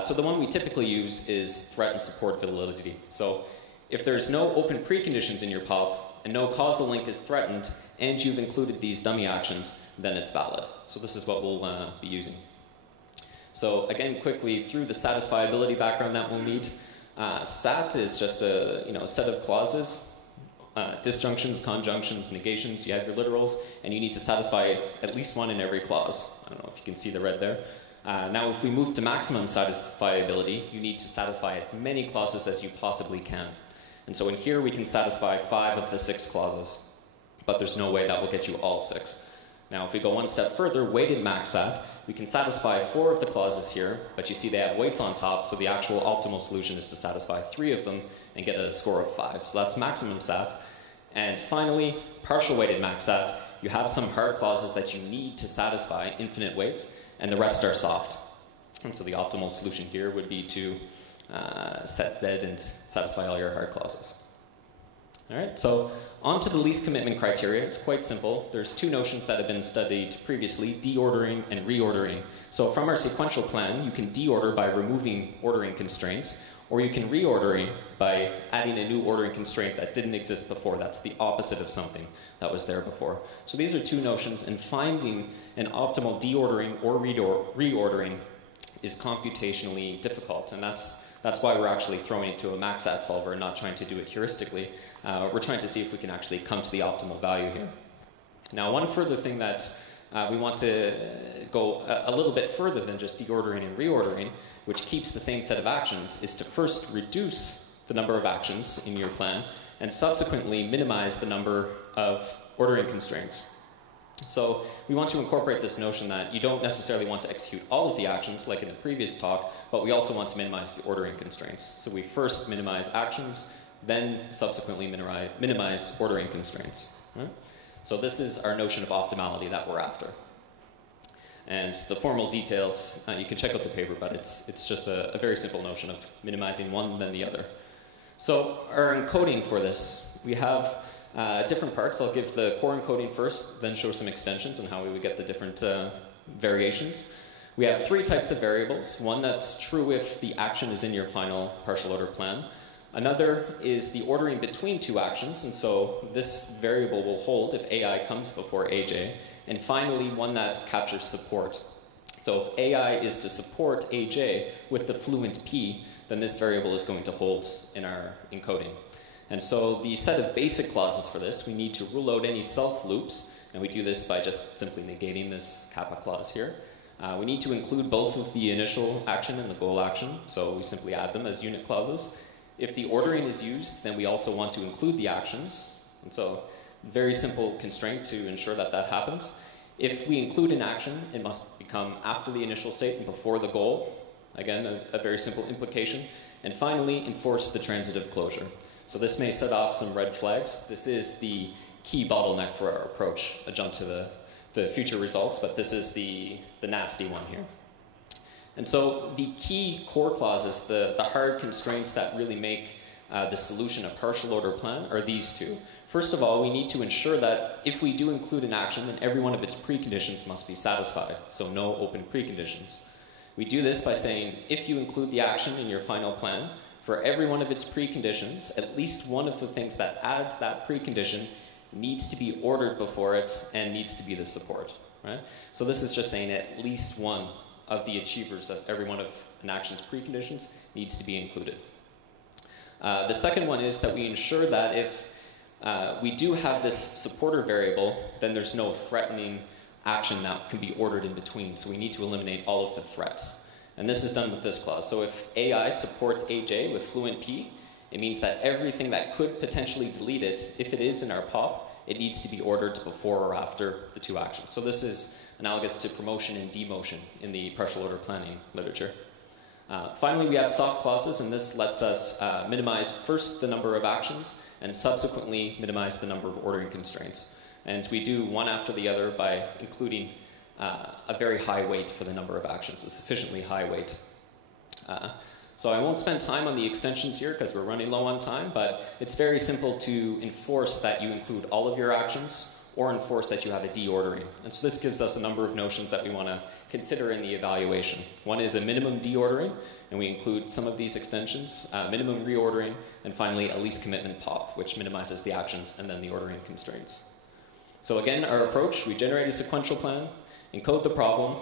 So the one we typically use is threat and support validity. So if there's no open preconditions in your POP, and no causal link is threatened, and you've included these dummy actions, then it's valid. So this is what we'll be using. So again, quickly, through the satisfiability background that we'll need, SAT is just a set of clauses, disjunctions, conjunctions, negations. You have your literals, and you need to satisfy at least one in every clause. I don't know if you can see the red there. Now, if we move to maximum satisfiability, you need to satisfy as many clauses as you possibly can. And so in here, we can satisfy 5 of the 6 clauses, but there's no way that will get you all 6. Now, if we go one step further, weighted maxat, we can satisfy 4 of the clauses here, but you see they have weights on top, so the actual optimal solution is to satisfy 3 of them and get a score of 5. So that's maximum sat. And finally, partial weighted maxat, you have some hard clauses that you need to satisfy infinite weight, and the rest are soft. And so the optimal solution here would be to set Z and satisfy all your hard clauses. All right, so on to the least commitment criteria. It's quite simple. There's 2 notions that have been studied previously, deordering and reordering. So from our sequential plan, you can deorder by removing ordering constraints, or you can reordering by adding a new ordering constraint that didn't exist before. That's the opposite of something that was there before. So these are 2 notions, and finding an optimal deordering or reordering is computationally difficult, and that's why we're actually throwing it to a maxat solver and not trying to do it heuristically. We're trying to see if we can actually come to the optimal value here. Now, one further thing that we want to go a little bit further than just deordering and reordering, which keeps the same set of actions, is to first reduce the number of actions in your plan and subsequently minimize the number of ordering constraints. So we want to incorporate this notion that you don't necessarily want to execute all of the actions like in the previous talk, but we also want to minimize the ordering constraints. So we first minimize actions, then subsequently minimize ordering constraints. Right? So this is our notion of optimality that we're after. And the formal details, you can check out the paper, but it's just a very simple notion of minimizing one then the other. So our encoding for this, we have different parts. I'll give the core encoding first, then show some extensions and how we would get the different variations. We have 3 types of variables. One that's true if the action is in your final partial order plan. Another is the ordering between 2 actions, and so this variable will hold if AI comes before AJ. And finally, one that captures support. So if AI is to support AJ with the fluent P, then this variable is going to hold in our encoding. And so the set of basic clauses for this, we need to rule out any self loops, and we do this by just simply negating this kappa clause here. We need to include both of the initial action and the goal action, so we simply add them as unit clauses. If the ordering is used, then we also want to include the actions, and so very simple constraint to ensure that that happens. If we include an action, it must become after the initial state and before the goal. Again, a very simple implication. And finally, enforce the transitive closure. So this may set off some red flags. This is the key bottleneck for our approach. I'll jump to the future results, but this is the nasty one here. And so the key core clauses, the hard constraints that really make the solution a partial order plan are these two. First of all, we need to ensure that if we do include an action, then every one of its preconditions must be satisfied, so no open preconditions. We do this by saying, if you include the action in your final plan, for every one of its preconditions, at least one of the things that add that precondition needs to be ordered before it and needs to be the support, right? So this is just saying at least one of the achievers of every one of an action's preconditions needs to be included. The second one is that we ensure that if we do have this supporter variable, then there's no threatening action that can be ordered in between. So we need to eliminate all of the threats. And this is done with this clause. So if AI supports AJ with fluent P, it means that everything that could potentially delete it, if it is in our POP, it needs to be ordered before or after the two actions. So this is analogous to promotion and demotion in the partial order planning literature. Finally, we have soft clauses, and this lets us minimize first the number of actions and subsequently minimize the number of ordering constraints. And we do one after the other by including a very high weight for the number of actions, a sufficiently high weight. So I won't spend time on the extensions here because we're running low on time, but it's very simple to enforce that you include all of your actions or enforce that you have a deordering. And so this gives us a number of notions that we want to consider in the evaluation. One is a minimum deordering, and we include some of these extensions, minimum reordering, and finally a least commitment POP, which minimizes the actions and then the ordering constraints. So again, our approach, we generate a sequential plan, encode the problem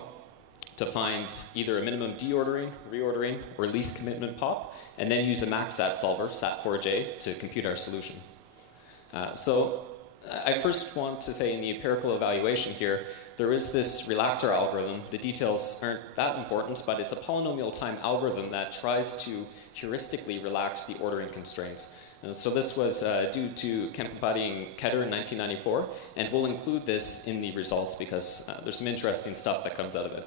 to find either a minimum deordering, reordering, or least commitment POP, and then use a max-sat solver, stat4j, to compute our solution. So I first want to say in the empirical evaluation here, there is this relaxer algorithm. The details aren't that important, but it's a polynomial time algorithm that tries to heuristically relax the ordering constraints. And so this was due to Kempapati and Ketter in 1994, and we'll include this in the results because there's some interesting stuff that comes out of it.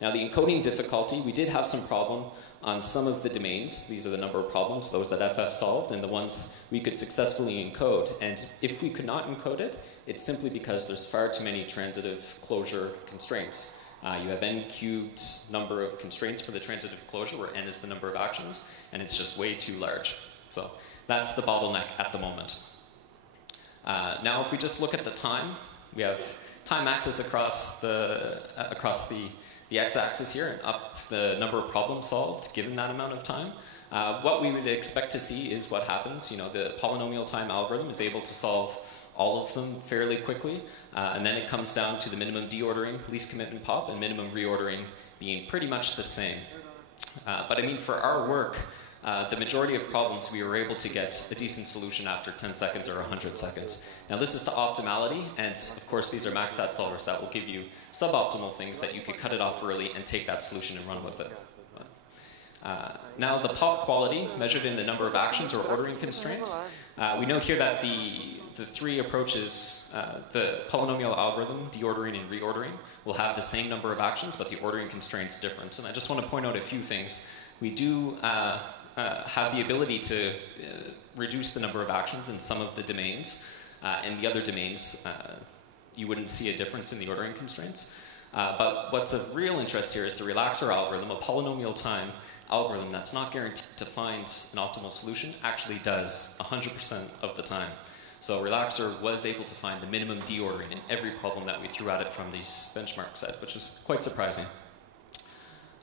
Now the encoding difficulty, we did have some problem on some of the domains. These are the number of problems, those that FF solved, and the ones we could successfully encode. And if we could not encode it, it's simply because there's far too many transitive closure constraints. You have n cubed number of constraints for the transitive closure, where n is the number of actions, and it's just way too large. So that's the bottleneck at the moment. Now if we just look at the time, we have time axis across the x-axis here, and up the number of problems solved given that amount of time. What we would expect to see is what happens. You know, the polynomial time algorithm is able to solve all of them fairly quickly, and then it comes down to the minimum deordering, least commitment POP, and minimum reordering being pretty much the same. But I mean, for our work, the majority of problems we were able to get a decent solution after 10 seconds or 100 seconds. Now this is to optimality, and of course these are max-sat solvers that will give you suboptimal things that you could cut it off early and take that solution and run with it. Now the POP quality, measured in the number of actions or ordering constraints, we note here that the three approaches, the polynomial algorithm, deordering and reordering, will have the same number of actions, but the ordering constraints different. And I just want to point out a few things. We do have the ability to reduce the number of actions in some of the domains. In the other domains, you wouldn't see a difference in the ordering constraints. But what's of real interest here is the relaxer algorithm, a polynomial time algorithm that's not guaranteed to find an optimal solution, actually does 100% of the time. So relaxer was able to find the minimum deordering in every problem that we threw at it from these benchmark set, which was quite surprising.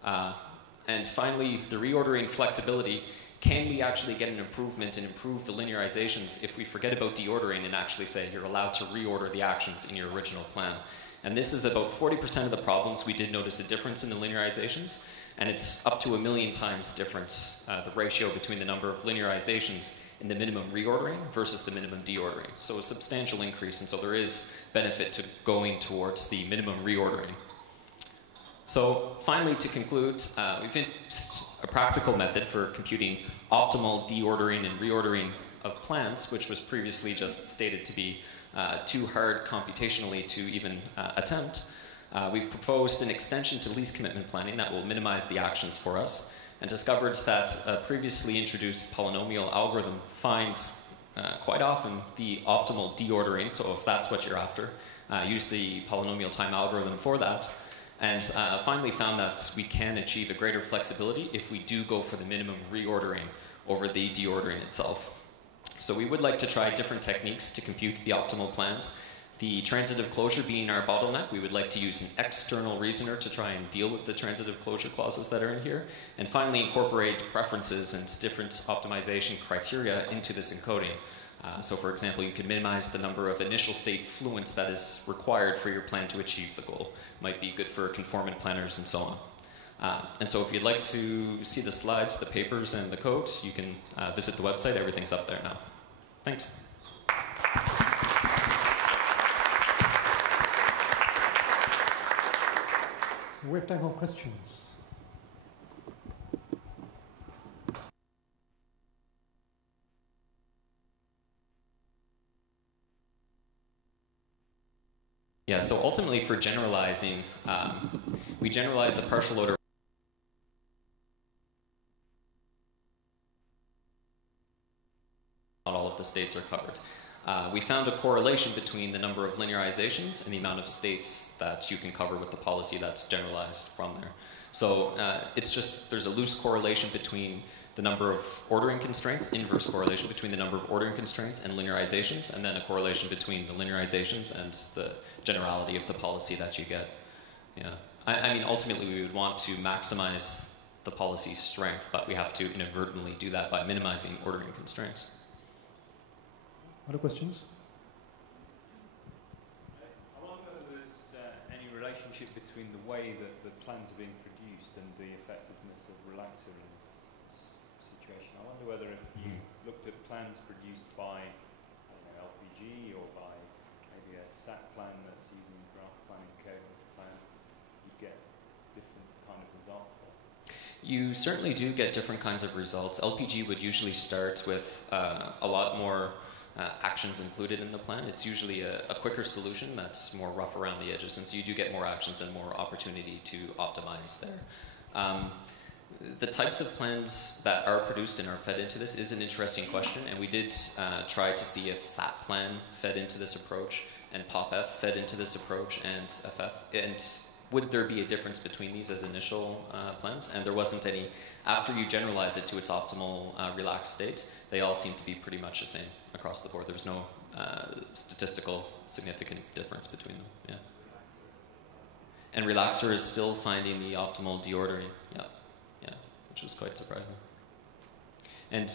And finally, the reordering flexibility. Can we actually get an improvement and improve the linearizations if we forget about deordering and actually say you're allowed to reorder the actions in your original plan? And this is about 40% of the problems we did notice a difference in the linearizations, and it's up to 1,000,000 times difference, the ratio between the number of linearizations in the minimum reordering versus the minimum deordering. So a substantial increase, and so there is benefit to going towards the minimum reordering. So finally, to conclude, we've introduced a practical method for computing optimal deordering and reordering of plans, which was previously just stated to be too hard computationally to even attempt. We've proposed an extension to least commitment planning that will minimize the actions for us, and discovered that a previously introduced polynomial algorithm finds quite often the optimal deordering. So if that's what you're after, use the polynomial time algorithm for that. And finally found that we can achieve a greater flexibility if we do go for the minimum reordering over the deordering itself. So we would like to try different techniques to compute the optimal plans. The transitive closure being our bottleneck, we would like to use an external reasoner to try and deal with the transitive closure clauses that are in here. And finally, incorporate preferences and different optimization criteria into this encoding. So for example, you can minimize the number of initial state fluents that is required for your plan to achieve the goal. Might be good for conformant planners and so on. And so if you'd like to see the slides, the papers, and the code, you can visit the website. Everything's up there now. Thanks. So we have time for questions. Yeah, so ultimately for generalizing, we generalize the partial order. Not all of the states are covered. We found a correlation between the number of linearizations and the amount of states that you can cover with the policy that's generalized from there. So it's just, there's a loose correlation between the number of ordering constraints, inverse correlation between the number of ordering constraints and linearizations, and then a correlation between the linearizations and the generality of the policy that you get. Yeah, I mean, ultimately we would want to maximize the policy's strength, but we have to inadvertently do that by minimizing ordering constraints. Other questions? I wonder whether there's any relationship between the way that the plans are being produced and the effectiveness of relaxer in this situation. I wonder whether if you looked at plans produced by LPG or by maybe a SAP plan that's using graph planning code plan, you'd get different kind of results there. You certainly do get different kinds of results. LPG would usually start with a lot more actions included in the plan. It's usually a quicker solution that's more rough around the edges, and so you do get more actions and more opportunity to optimize there. The types of plans that are produced and are fed into this is an interesting question, and we did try to see if SAP plan fed into this approach and POPF fed into this approach and FF, and would there be a difference between these as initial plans? And there wasn't any. After you generalize it to its optimal relaxed state, they all seem to be pretty much the same across the board. There was no statistical significant difference between them. Yeah. And relaxer is still finding the optimal deordering. Yeah, yeah, which was quite surprising. And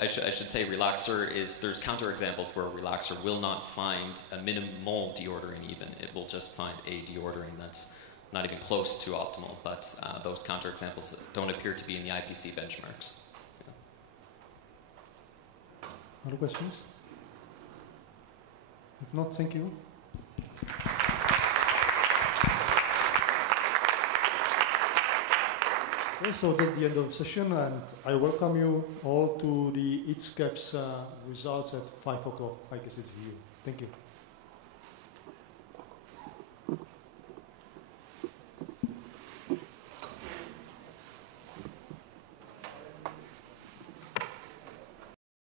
I should say relaxer is, there's counterexamples where relaxer will not find a minimal deordering even. It will just find a deordering that's not even close to optimal, but those counterexamples don't appear to be in the IPC benchmarks. Yeah. Other questions? If not, thank you. Okay, so that's the end of the session, and I welcome you all to the ICAPS results at 5 o'clock. I guess it's here. Thank you.